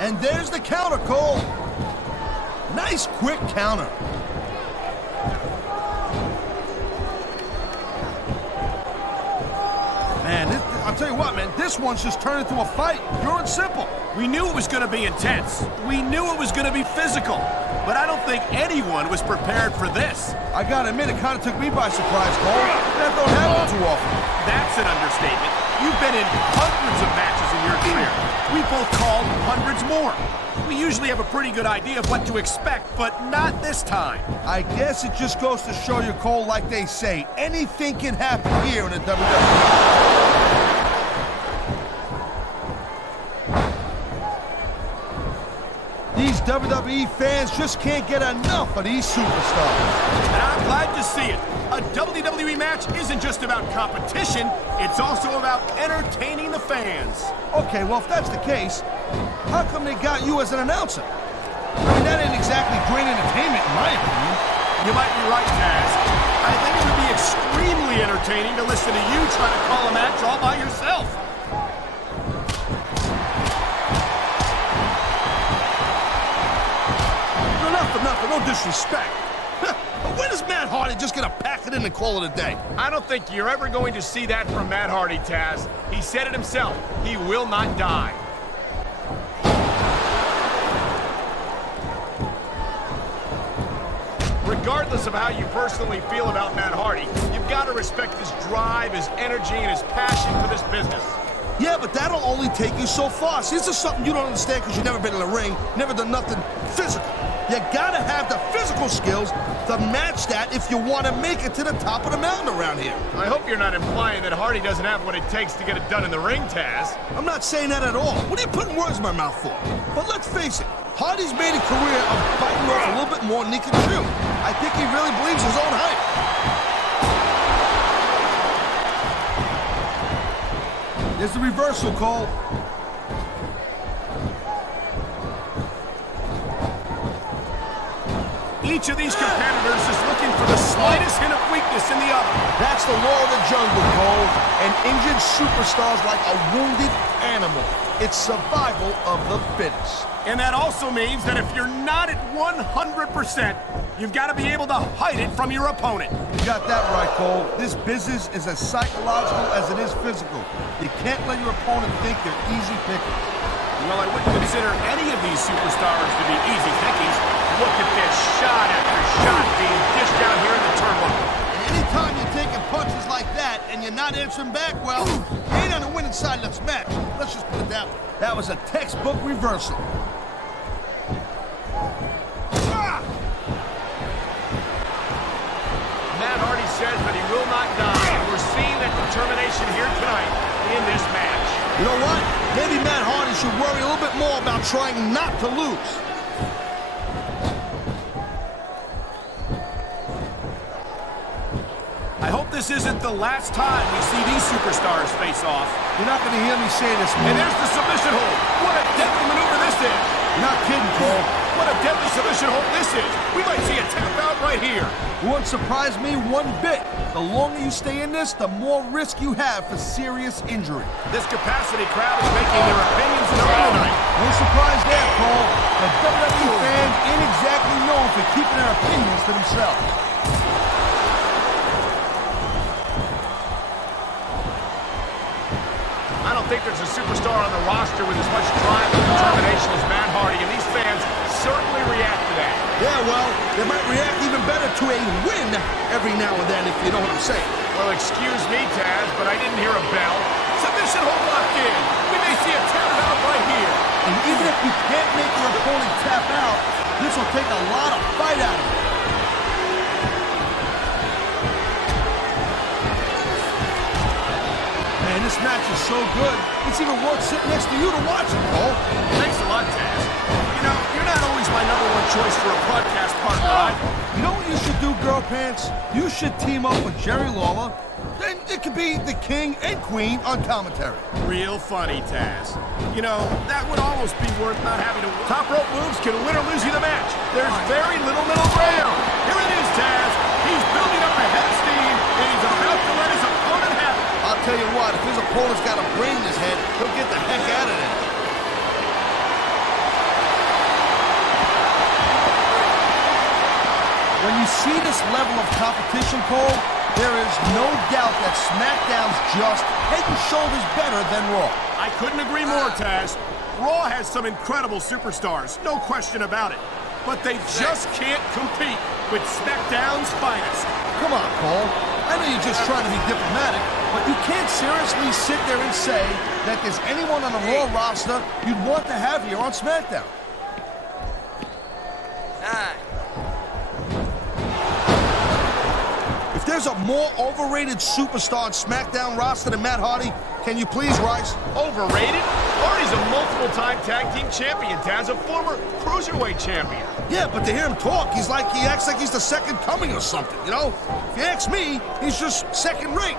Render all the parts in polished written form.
And there's the counter, Cole. Nice quick counter. Man, I'll tell you what, man, this one's just turned into a fight. Pure and simple. We knew it was going to be intense. We knew it was going to be physical. But I don't think anyone was prepared for this. I gotta admit, it kind of took me by surprise, Cole. That don't happen too often. That's an understatement. You've been in hundreds of matches in your career. We both called hundreds more. We usually have a pretty good idea of what to expect, but not this time. I guess it just goes to show you, Cole, like they say, anything can happen here in the WWE. These WWE fans just can't get enough of these superstars. And I'm glad to see it. A WWE match isn't just about competition, it's also about entertaining the fans. Okay, well, if that's the case, how come they got you as an announcer? I mean, that ain't exactly great entertainment, in my opinion. You might be right, Taz. I think it would be extremely entertaining to listen to you try to call a match all by yourself. Enough for nothing, no disrespect. When is Matt Hardy just gonna pack it in and call it a day? I don't think you're ever going to see that from Matt Hardy, Taz. He said it himself. He will not die. Regardless of how you personally feel about Matt Hardy, you've got to respect his drive, his energy, and his passion for this business. Yeah, but that'll only take you so far. See, this is something you don't understand because you've never been in a ring, never done nothing physical. You gotta have the physical skills to match that if you want to make it to the top of the mountain around here. I hope you're not implying that Hardy doesn't have what it takes to get it done in the ring, Taz. I'm not saying that at all. What are you putting words in my mouth for? But let's face it, Hardy's made a career of biting off a little bit more than he can chew. I think he really believes his own hype. There's the reversal, Cole. Each of these competitors is looking for the slightest hint of weakness in the other. That's the law of the jungle, Cole. An injured superstar's like a wounded animal. It's survival of the fittest. And that also means that if you're not at 100%, you've got to be able to hide it from your opponent. You got that right, Cole. This business is as psychological as it is physical. You can't let your opponent think they're easy pickings. Well, I wouldn't consider any of these superstars to be easy pickings. Look at this shot after shot being dished out here in the turnbuckle. And anytime you're taking punches like that and you're not answering back, well, you ain't on the winning side of this match. Let's just put it that way. That was a textbook reversal. Matt Hardy says that he will not die, and we're seeing that determination here tonight in this match. You know what? Maybe Matt Hardy should worry a little bit more about trying not to lose. I hope this isn't the last time we see these superstars face off. You're not going to hear me say this, man. And there's the submission hold. What a deadly maneuver this is. You're not kidding, Cole. What a deadly submission hold this is. We might see a tap out right here. It wouldn't surprise me one bit. The longer you stay in this, the more risk you have for serious injury. This capacity crowd is making their opinions known tonight. No surprise there, Cole. The WWE fans ain't exactly known for keeping their opinions to themselves. I don't think there's a superstar on the roster with as much drive and determination as Matt Hardy, and these fans certainly react to that. Yeah, well, they might react even better to a win every now and then, if you know what I'm saying. Well, excuse me, Taz, but I didn't hear a bell. Submission hold locked in. We may see a tap out right here. And even if you can't make your opponent tap out, this will take a lot of fight out of it. Man, this match is so good, it's even worth sitting next to you to watch it, Cole. Thanks a lot, Taz. You know, you're not always my #1 choice for a podcast partner, You know what you should do, Girl Pants? You should team up with Jerry Lawler. Then it could be the king and queen on commentary. Real funny, Taz. You know, that would almost be worth not having to... Top rope moves can win or lose you the match. There's very little middle ground. Here it is, Taz. He's building up a head of steam, and he's about to let his opponent have it. I'll tell you what, if his opponent's got a brain in his head, he'll get the heck out of there. see this level of competition, Cole, there is no doubt that SmackDown's just head and shoulders better than Raw. I couldn't agree more, Taz. Raw has some incredible superstars, no question about it. But they just can't compete with SmackDown's finest. Come on, Cole. I know you're just trying to be diplomatic, but you can't seriously sit there and say that there's anyone on the Raw roster you'd want to have here on SmackDown. 9. If there's a more overrated superstar on SmackDown roster than Matt Hardy, can you please rise? Overrated? Hardy's a multiple-time tag team champion, Taz, a former cruiserweight champion. Yeah, but to hear him talk, he acts like he's the second coming or something, you know? If you ask me, he's just second rate.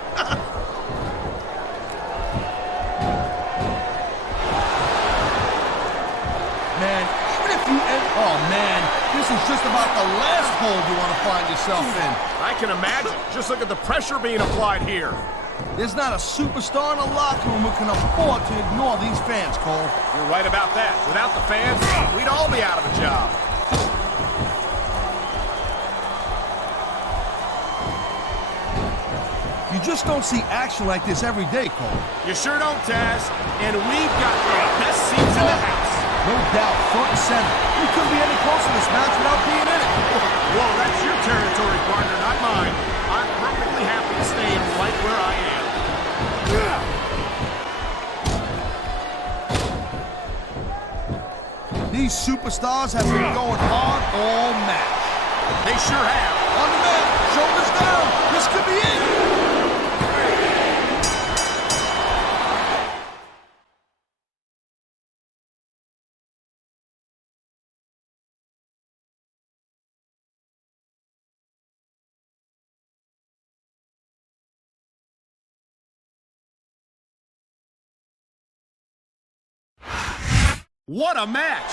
Man, even if you end... Oh, man, this is just about the last hole you want to find yourself in. I can imagine. Just look at the pressure being applied here. There's not a superstar in the locker room who can afford to ignore these fans, Cole. You're right about that. Without the fans, we'd all be out of a job. You just don't see action like this every day, Cole. You sure don't, Taz. And we've got the best seats in the house. No doubt, front and center. We couldn't be any closer to this match without being in it. Whoa, that's your territory, partner, not mine. I'm perfectly happy to stay right where I am. These superstars have been going hard all match. They sure have. On the mat, shoulders down. This could be it. What a match!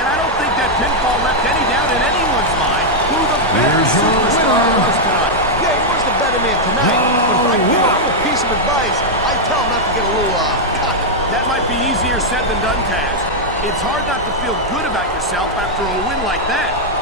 And I don't think that pinfall left any doubt in anyone's mind who the better superstar was tonight. Yeah, he was the better man tonight. But if I give him a piece of advice, I'd tell him not to get a little, cocky. That might be easier said than done, Taz. It's hard not to feel good about yourself after a win like that.